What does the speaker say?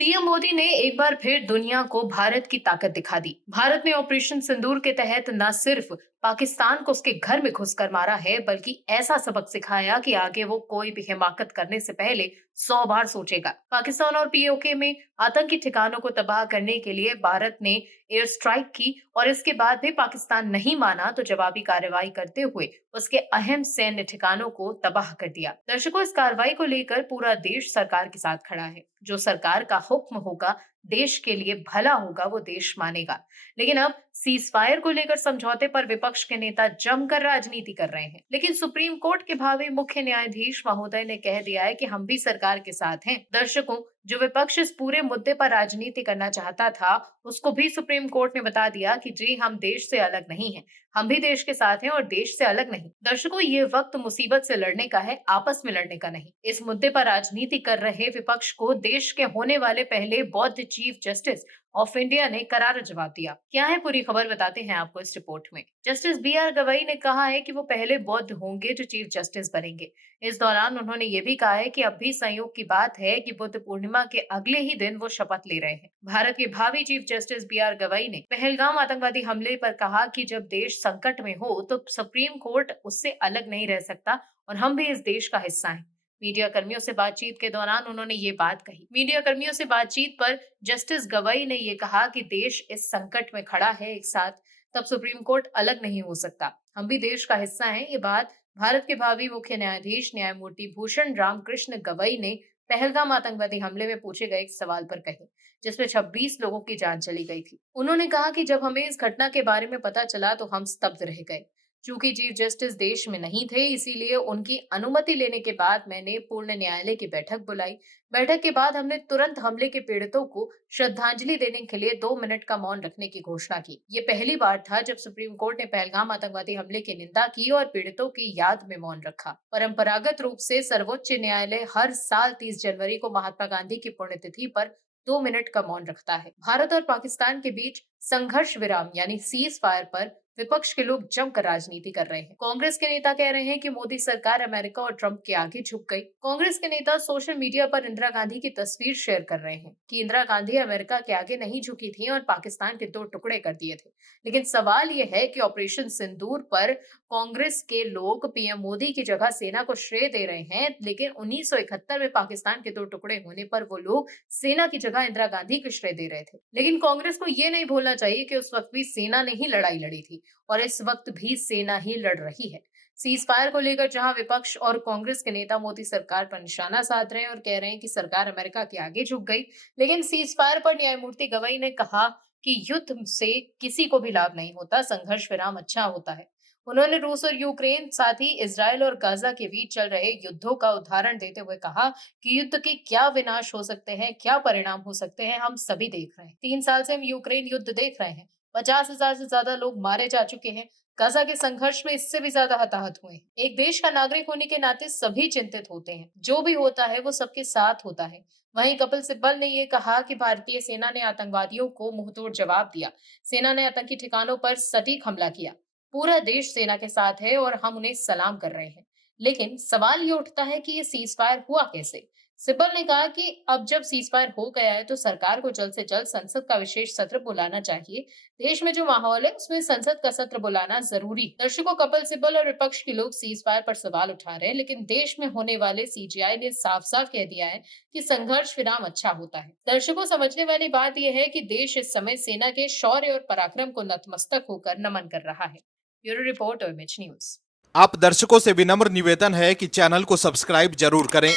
PM Modi ने एक बार फिर दुनिया को भारत की ताकत दिखा दी। भारत ने ऑपरेशन सिंदूर के तहत न सिर्फ पाकिस्तान को उसके घर में घुसकर मारा है, बल्कि ऐसा सबक सिखाया कि आगे वो कोई भी हिमाकत करने से पहले 100 बार सोचेगा। पाकिस्तान और पीओके में आतंकी ठिकानों को तबाह करने के लिए भारत ने एयर स्ट्राइक की और इसके बाद भी पाकिस्तान नहीं माना तो जवाबी कार्रवाई करते हुए उसके अहम सैन्य ठिकानों को तबाह कर दिया। दर्शकों, इस कार्रवाई को लेकर पूरा देश सरकार के साथ खड़ा है। जो सरकार का हुक्म होगा, देश के लिए भला होगा, वो देश मानेगा। लेकिन अब सीज फायर को लेकर समझौते पर विपक्ष के नेता जमकर राजनीति कर रहे हैं। लेकिन सुप्रीम कोर्ट के भावी मुख्य न्यायाधीश महोदय ने कह दिया है कि हम भी सरकार के साथ हैं। दर्शकों, जो विपक्ष इस पूरे मुद्दे पर राजनीति करना चाहता था, उसको भी सुप्रीम कोर्ट ने बता दिया कि जी, हम देश से अलग नहीं हैं, हम भी देश के साथ हैं और देश से अलग नहीं। दर्शकों, ये वक्त मुसीबत से लड़ने का है, आपस में लड़ने का नहीं। इस मुद्दे पर राजनीति कर रहे विपक्ष को देश के होने वाले पहले बौद्ध चीफ जस्टिस ऑफ इंडिया ने करारा जवाब दिया। क्या है पूरी खबर, बताते हैं आपको इस रिपोर्ट में। Justice B R. गवई ने कहा है कि वो पहले बौद्ध होंगे जो चीफ जस्टिस बनेंगे। इस दौरान उन्होंने ये भी कहा है कि अब भी संयोग की बात है कि बुद्ध पूर्णिमा के अगले ही दिन वो शपथ ले रहे हैं। भारत के भावी चीफ जस्टिस बी.आर. गवई ने पहलगाम आतंकवादी हमले पर कहा कि जब देश संकट में हो तो सुप्रीम कोर्ट उससे अलग नहीं रह सकता और हम भी इस देश का हिस्सा हैं। मीडिया कर्मियों से बातचीत के दौरान उन्होंने ये बात कही। मीडिया कर्मियों से बातचीत पर जस्टिस गवई ने ये कहा कि देश इस संकट में खड़ा है एक साथ, तब सुप्रीम कोर्ट अलग नहीं हो सकता। हम भी देश का हिस्सा हैं। ये बात भारत के भावी मुख्य न्यायाधीश न्यायमूर्ति भूषण रामकृष्ण गवई ने पहलगाम आतंकवादी हमले में पूछे गए एक सवाल पर कही, जिसमें 26 लोगों की जान चली गई थी। उन्होंने कहा कि जब हमें इस घटना के बारे में पता चला तो हम स्तब्ध रह गए। चूंकि चीफ जस्टिस देश में नहीं थे, इसीलिए उनकी अनुमति लेने के बाद मैंने पूर्ण न्यायालय की बैठक बुलाई। बैठक के बाद हमने तुरंत हमले के पीड़ितों को श्रद्धांजलि देने के लिए 2 मिनट का मौन रखने की घोषणा की। ये पहली बार था जब सुप्रीम कोर्ट ने पहलगाम आतंकवादी हमले की निंदा की और पीड़ितों की याद में मौन रखा। परंपरागत रूप से सर्वोच्च न्यायालय हर साल 30 जनवरी को महात्मा गांधी की पुण्यतिथि पर 2 मिनट का मौन रखता है। भारत और पाकिस्तान के बीच संघर्ष विराम यानी सीज फायर पर विपक्ष के लोग जमकर राजनीति कर रहे हैं। कांग्रेस के नेता कह रहे हैं कि मोदी सरकार अमेरिका और ट्रंप के आगे झुक गई। कांग्रेस के नेता सोशल मीडिया पर इंदिरा गांधी की तस्वीर शेयर कर रहे हैं कि इंदिरा गांधी अमेरिका के आगे नहीं झुकी थी और पाकिस्तान के 2 टुकड़े कर दिए थे। लेकिन सवाल यह है कि ऑपरेशन सिंदूर पर कांग्रेस के लोग पीएम मोदी की जगह सेना को श्रेय दे रहे हैं, लेकिन 1971 में पाकिस्तान के 2 टुकड़े होने पर वो लोग सेना की जगह इंदिरा गांधी को श्रेय दे रहे थे। लेकिन कांग्रेस को ये नहीं भूलना चाहिए कि उस वक्त भी सेना ने ही लड़ाई लड़ी थी और इस वक्त भी सेना ही लड़ रही है। सीज फायर को लेकर जहां विपक्ष और कांग्रेस के नेता मोदी सरकार पर निशाना साध रहे हैं और कह रहे हैं कि सरकार अमेरिका के आगे झुक गई, लेकिन सीज फायर पर न्यायमूर्ति गवई ने कहा कि युद्ध से किसी को भी लाभ नहीं होता, संघर्ष विराम अच्छा होता है। उन्होंने रूस और यूक्रेन, साथ ही इजराइल और गाजा के बीच चल रहे युद्धों का उदाहरण देते हुए कहा कि युद्ध के क्या विनाश हो सकते हैं, क्या परिणाम हो सकते हैं, हम सभी देख रहे हैं। 3 साल से हम यूक्रेन युद्ध देख रहे हैं। 50,000 से ज्यादा लोग मारे जा चुके हैं। गाजा के संघर्ष में इससे भी ज्यादा हताहत हुए हैं। एक देश का नागरिक होने के नाते सभी चिंतित होते हैं। जो भी होता है वो सबके साथ होता है। वहीं कपिल सिब्बल ने ये कहा कि भारतीय सेना ने आतंकवादियों को मुंहतोड़ जवाब दिया। सेना ने आतंकी ठिकानों पर सटीक हमला किया। पूरा देश सेना के साथ है और हम उन्हें सलाम कर रहे हैं। लेकिन सवाल ये उठता है कि ये सीज फायर हुआ कैसे? सिब्बल ने कहा कि अब जब सीज फायर हो गया है तो सरकार को जल्द से जल्द संसद का विशेष सत्र बुलाना चाहिए। देश में जो माहौल है उसमें संसद का सत्र बुलाना जरूरी। दर्शकों, कपिल सिब्बल और विपक्ष के लोग सीज फायर पर सवाल उठा रहे हैं, लेकिन देश में होने वाले सीजीआई ने साफ साफ कह दिया है कि संघर्ष विराम अच्छा होता है। दर्शकों, समझने वाली बात यह है कि देश इस समय सेना के शौर्य और पराक्रम को नतमस्तक होकर नमन कर रहा है। Bureau report, image news. आप दर्शकों से विनम्र निवेदन है कि चैनल को सब्सक्राइब जरूर करें